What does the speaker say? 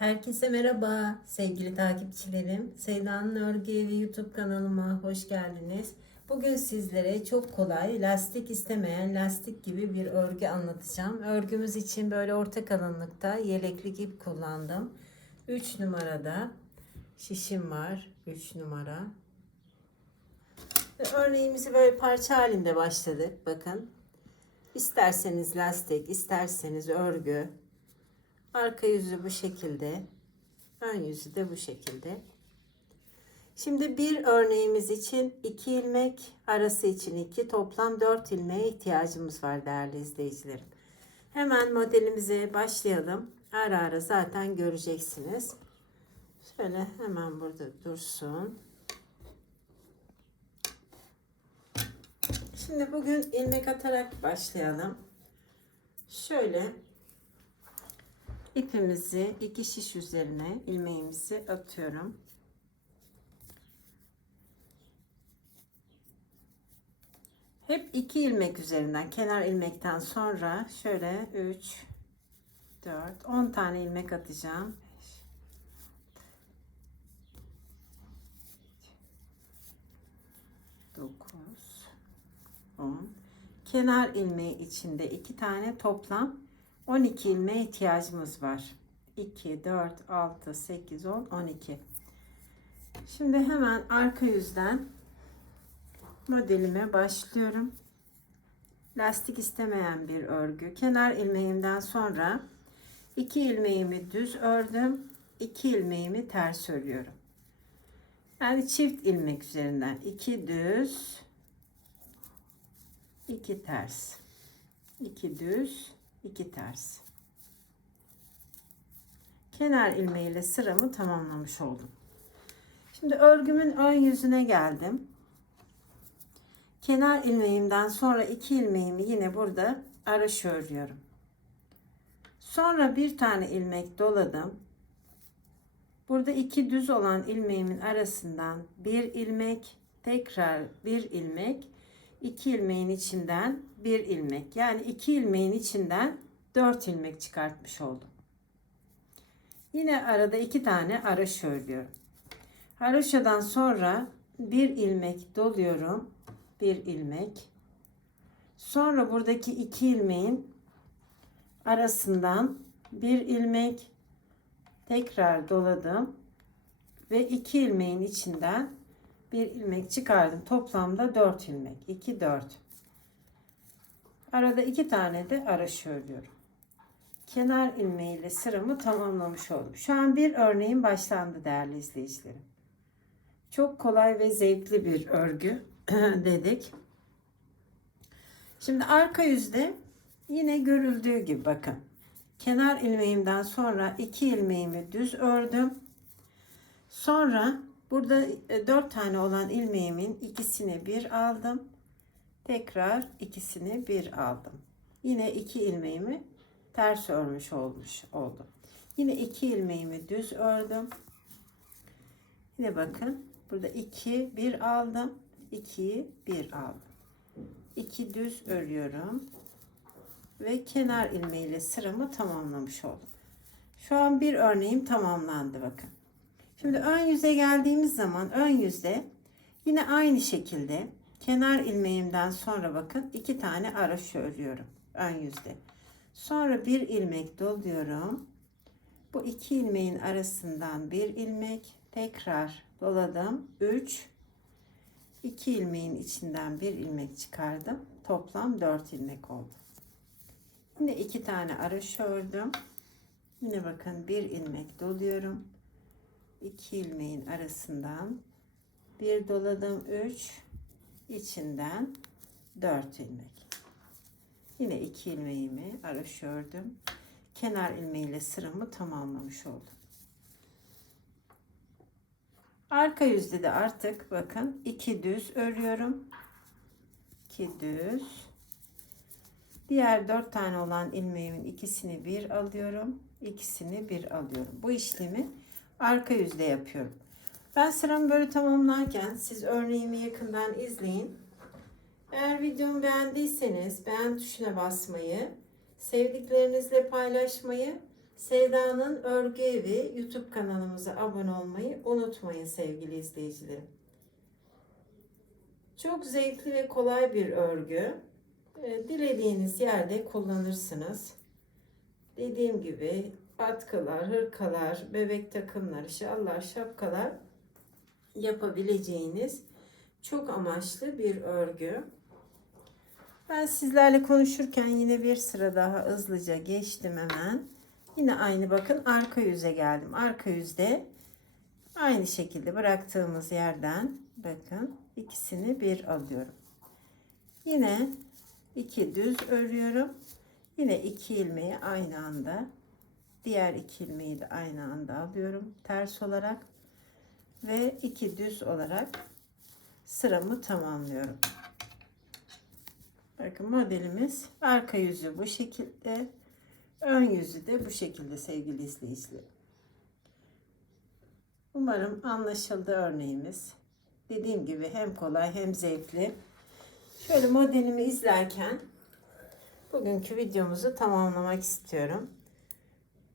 Herkese merhaba sevgili takipçilerim. Seyda'nın Örgü Evi YouTube kanalıma hoş geldiniz. Bugün sizlere çok kolay lastik istemeyen lastik gibi bir örgü anlatacağım. Örgümüz için böyle orta kalınlıkta yeleklik ip kullandım. 3 numarada şişim var. 3 numara. Örneğimizi böyle parça halinde başladık. Bakın. İsterseniz lastik, isterseniz örgü, Arka yüzü bu şekilde. Ön yüzü de bu şekilde. Şimdi bir örneğimiz için iki ilmek, arası için iki, toplam dört ilmeğe ihtiyacımız var değerli izleyicilerim. Hemen modelimize başlayalım. Ara ara zaten göreceksiniz. Şöyle hemen burada dursun. Şimdi bugün ilmek atarak başlayalım. Şöyle ipimizi iki şiş üzerine ilmeğimizi atıyorum. Hep iki ilmek üzerinden kenar ilmekten sonra şöyle 3 4 10 tane ilmek atacağım. 9 10 kenar ilmeği içinde iki tane toplam 12 ilmeğe ihtiyacımız var. 2, 4, 6, 8, 10, 12. Şimdi hemen arka yüzden modelime başlıyorum. Lastik istemeyen bir örgü. Kenar ilmeğimden sonra 2 ilmeğimi düz ördüm. 2 ilmeğimi ters örüyorum. Yani çift ilmek üzerinden 2 düz 2 ters 2 düz 2 ters. Kenar ilmeğiyle sıramı tamamlamış oldum. Şimdi örgümün ön yüzüne geldim. Kenar ilmeğimden sonra iki ilmeğimi yine burada araş örüyorum. Sonra bir tane ilmek doladım. Burada iki düz olan ilmeğimin arasından bir ilmek, tekrar bir ilmek, iki ilmeğin içinden bir ilmek. Yani iki ilmeğin içinden dört ilmek çıkartmış oldum. Yine arada iki tane araş örüyorum. Haroşadan sonra bir ilmek doluyorum. Bir ilmek. Sonra buradaki iki ilmeğin arasından bir ilmek tekrar doladım ve iki ilmeğin içinden bir ilmek çıkardım. Toplamda 4 ilmek. 2 4. Arada iki tane de araş örüyorum. Kenar ilmeğiyle sıramı tamamlamış oldum. Şu an bir örneğin başlandı değerli izleyicilerim. Çok kolay ve zevkli bir örgü dedik. Şimdi arka yüzde yine görüldüğü gibi bakın. Kenar ilmeğimden sonra iki ilmeğimi düz ördüm. Sonra burada e, dört tane olan ilmeğimin ikisini bir aldım. Tekrar ikisini bir aldım. Yine iki ilmeğimi ters örmüş olmuş oldum. Yine iki ilmeğimi düz ördüm. Yine bakın burada iki bir aldım. 2'yi bir aldım. 2 düz örüyorum. Ve kenar ilmeğiyle sıramı tamamlamış oldum. Şu an bir örneğim tamamlandı bakın. Şimdi ön yüze geldiğimiz zaman ön yüzde yine aynı şekilde kenar ilmeğimden sonra bakın iki tane araş örüyorum ön yüzde. Sonra bir ilmek doluyorum. Bu iki ilmeğin arasından bir ilmek tekrar doladım. 3 2 ilmeğin içinden bir ilmek çıkardım. Toplam 4 ilmek oldu. Yine iki tane araş ördüm. Yine bakın bir ilmek doluyorum. 2 ilmeğin arasından bir doladım 3 içinden 4 ilmek. Yine 2 ilmeğimi araş ördüm. Kenar ilmeğiyle sıramı tamamlamış oldum. Arka yüzde de artık bakın iki düz örüyorum. 2 düz. Diğer dört tane olan ilmeğimin ikisini bir alıyorum. ikisini bir alıyorum. Bu işlemi arka yüzde yapıyorum. Ben sıramı böyle tamamlarken siz örneğimi yakından izleyin. Eğer videomu beğendiyseniz beğen tuşuna basmayı, sevdiklerinizle paylaşmayı, Sevda'nın Örgü Evi YouTube kanalımıza abone olmayı unutmayın sevgili izleyicilerim. Çok zevkli ve kolay bir örgü. E, Dilediğiniz yerde kullanırsınız. Dediğim gibi atkılar, hırkalar, bebek takımları, şallar, şapkalar yapabileceğiniz çok amaçlı bir örgü. Ben sizlerle konuşurken yine bir sıra daha hızlıca geçtim hemen. Yine aynı bakın arka yüze geldim. Arka yüzde aynı şekilde bıraktığımız yerden bakın ikisini bir alıyorum. Yine iki düz örüyorum. Yine iki ilmeği aynı anda diğer iki ilmeği de aynı anda alıyorum ters olarak ve iki düz olarak sıramı tamamlıyorum. Bakın modelimiz arka yüzü bu şekilde. Ön yüzü de bu şekilde sevgili izleyiciler. Umarım anlaşıldı örneğimiz. Dediğim gibi hem kolay hem zevkli. Şöyle modelimi izlerken bugünkü videomuzu tamamlamak istiyorum.